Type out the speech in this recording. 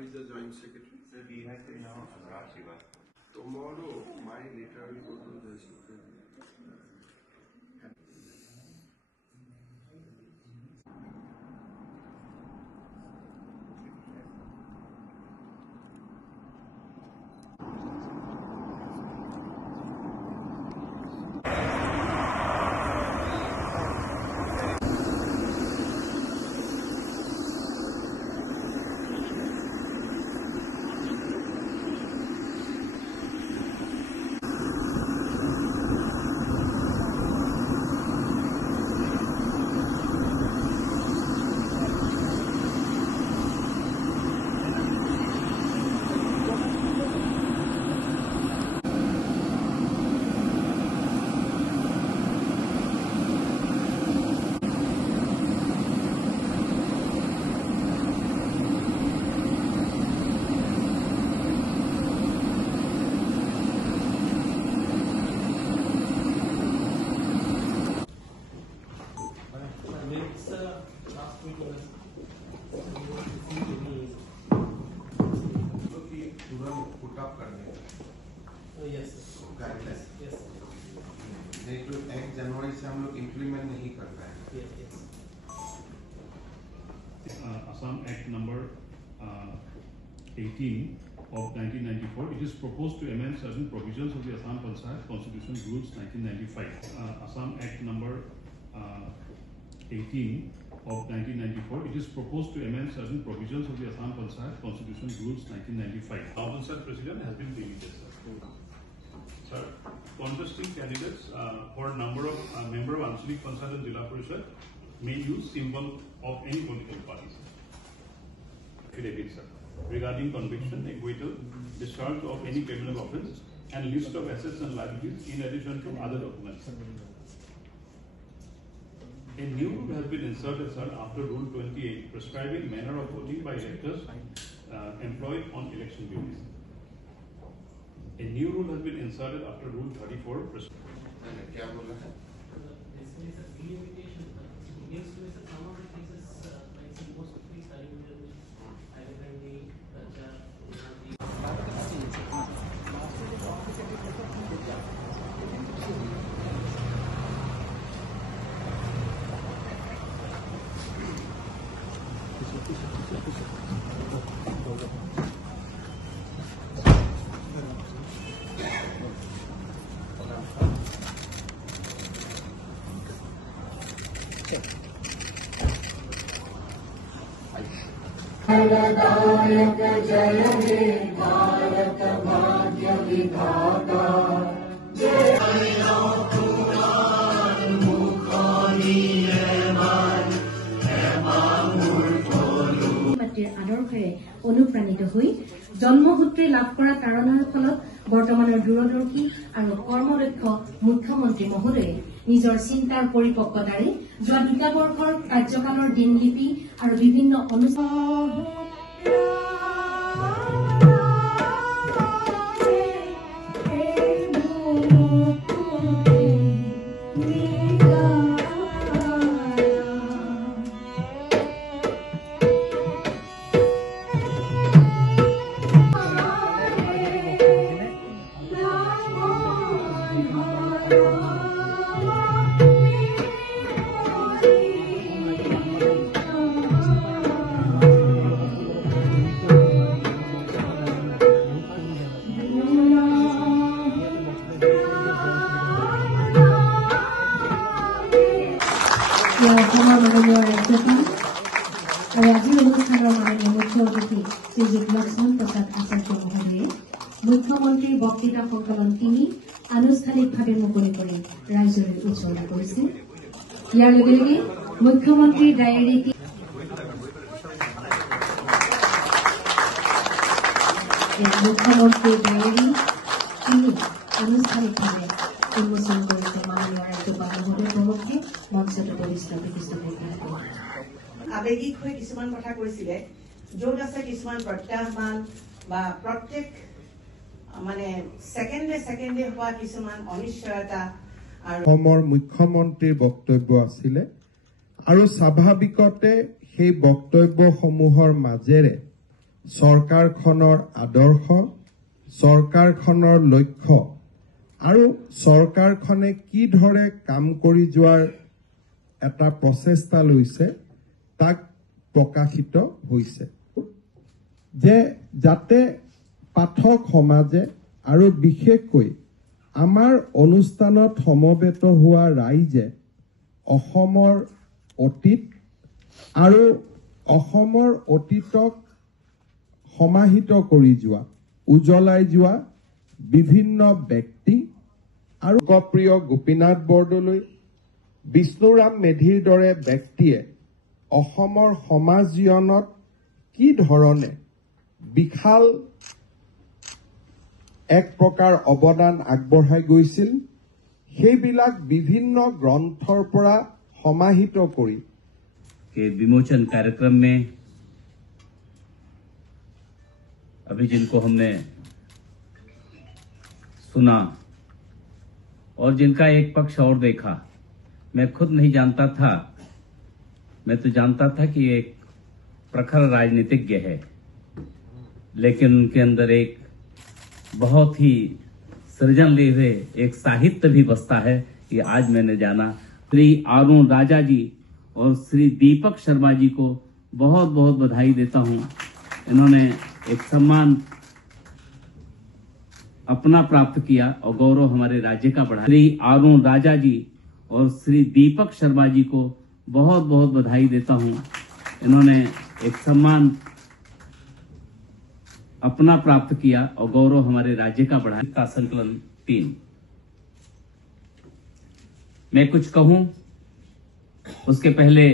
With the Joint Secretary? Sir, we have to now Shiva. Tomorrow, my letter will go to the Secretary. नहीं तो 1 जनवरी से हम लोग implement नहीं कर पाए। Assam Act number 18 of 1994. It is proposed to amend certain provisions of the Assam Panchayat Constitution Rules 1995. Assam Act number 18 of 1994. It is proposed to amend certain provisions of the Assam Panchayat Constitution Rules 1995. Honorable President has been deleted, sir. Sir, contesting candidates for a number of member of Anshalik Panchayat and Jilla Parishad may use symbol of any political party. Affidavit, sir, regarding conviction, acquittal, discharge of any criminal offence, and list of assets and liabilities in addition to other documents. A new rule has been inserted, sir, after Rule 28, prescribing manner of voting by electors employed on election duties. A new rule has been inserted after Rule 34. क्या बोला है? दायक जय हे भारत भाग्य विधाता আদৰ্শৰে অনুপ্ৰাণিত হৈ জন্মসূত্ৰে লাভ কৰা তাৰণাৰ ফলত বৰ্তমানৰ দূৰদৰ্শী আৰু কৰ্মদক্ষ মুখ্যমন্ত্ৰী মহোদয়ে নিজৰ চিন্তাৰ পৰিপক্কতাৰে যোৱা 2 বৰ্ষৰ কাৰ্যকালৰ দিনলিপি আৰু বিভিন্ন অনুষ্ঠান আৰু আজিৰ অনুষ্ঠানৰ মাননীয় মুখ্য অতিথি শ্ৰীযুত লক্ষ্মণ প্ৰসাদ আচাৰ্য মহোদয়ে মুখ্যমন্ত্ৰীৰ বক্তৃতা সংকলন 3 আনুষ্ঠানিকভাৱে মুকলি কৰি ৰাইজলৈ উৎসৰ্গা কৰিছে। ইয়াৰ লগে লগে মুখ্যমন্ত্ৰীৰ ডায়েৰী আনুষ্ঠানিকভাৱে উন্মোচন কৰিছে মাননীয় ৰাজ্যপাল মহোদয় প্ৰমুখে মঞ্চটো প্ৰতিষ্ঠিত হৈছে। আবেগিক হৈ কিছুমান কথা কৈছিলে, য'ত আছে কিছুমান প্ৰত্যাহ্বান বা প্ৰত্যেক মানে ছেকেণ্ডে হোৱা কিছুমান অনিশ্চয়তা আৰু অসমৰ মুখ্যমন্ত্ৰীৰ বক্তব্য আছিলে আৰু স্বাভাৱিকতে সেই বক্তব্যসমূহৰ মাজেৰে চৰকাৰখনৰ আদৰ্শ, চৰকাৰখনৰ লক্ষ্য আৰু চৰকাৰখনে কি ধৰে কাম কৰি যোৱাৰ এটা প্ৰচেষ্টা লৈছে তাক প্ৰকাশিত হৈছে, যে যাতে পাঠক সমাজে আৰু বিশেষকৈ আমাৰ অনুষ্ঠানত সমবেত হোৱা ৰাইজে অসমৰ অতীত আৰু অসমৰ অতীতক সমাহিত কৰি যোৱা, উজ্বলাই যোৱা বিভিন্ন ব্যক্তি আৰু লোকপ্ৰিয় গোপীনাথ বৰদলৈ, বিষ্ণুৰাম মেধিৰ দৰে ব্যক্তিয়ে অসমৰ সমাজ জীৱনত কি ধৰণে বিশাল এক প্ৰকাৰ অৱদান আগবঢ়াই গৈছিল, সেইবিলাক বিভিন্ন গ্ৰন্থৰ পৰা সমাহিত কৰি के विमोचन कार्यक्रम में अभी जिनको हमने सुना और जिनका एक पक्ष और देखा, मैं खुद नहीं जानता था। मैं तो जानता था कि एक प्रखर राजनीतिज्ञ है, लेकिन उनके अंदर एक बहुत ही सृजन ले हुए एक साहित्य भी बसता है, ये आज मैंने जाना। श्री अरुण राजा जी और श्री दीपक शर्मा जी को बहुत बहुत बधाई देता हूं। इन्होंने एक सम्मान अपना प्राप्त किया और गौरव हमारे राज्य का बढ़ा। श्री अरुण राजा जी और श्री दीपक शर्मा जी को बहुत बहुत बधाई देता हूं। इन्होंने एक सम्मान अपना प्राप्त किया और गौरव हमारे राज्य का बढ़ा। का संकलन 3 मैं कुछ कहूं उसके पहले